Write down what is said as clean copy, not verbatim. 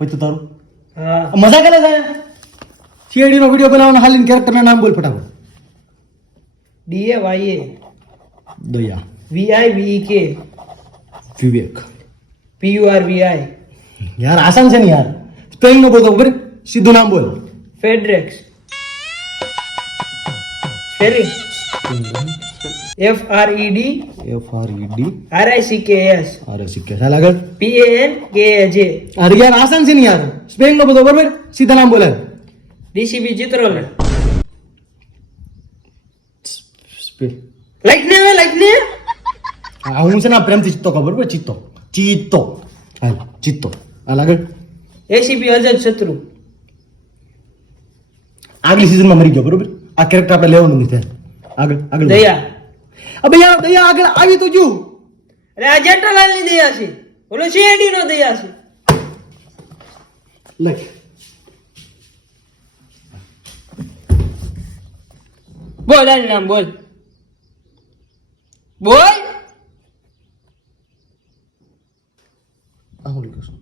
પછી તારું હા મજા કરે છે સીઆઈડી નો વિડીયો બનાવવાનો હાલીને કેરેક્ટર ના નામ બોલ ફટાફટ DAYA દયા VIVEK વિવેક PURVI યાર આસાન છે ને યાર સ્પેલિંગ નો બોલતો ખબર સીધું નામ બોલ FedRex Spelling FRED FRED RICKS અરે સિક્કે ચાલ આગળ PANKAJ અરે યાર આસાન છે ને યાર સ્પેલિંગ નો બોલતો બરાબર સીધા નામ બોલે DCB ચિત્રોલ સ્પેલ લાઈક ને આ હું છે ને પ્રેમથી ચિત્તો ખબર પડે ચિત્તો હાલ ચિત્તો હાલ આગળ ACP અજત શત્રુ આગલી સિઝનમાં મરી ગયો બરોબર આ કેરેક્ટર આપણે લેવાનું નથી આગળ આગળ દયા અબે યાર દયા આગળ આવી તો જો અરે આ જેઠાલાલ ની દયા છે ઓલો CID નો દયા છે લખ બોલ આનું નામ બોલ આ હું લખું છું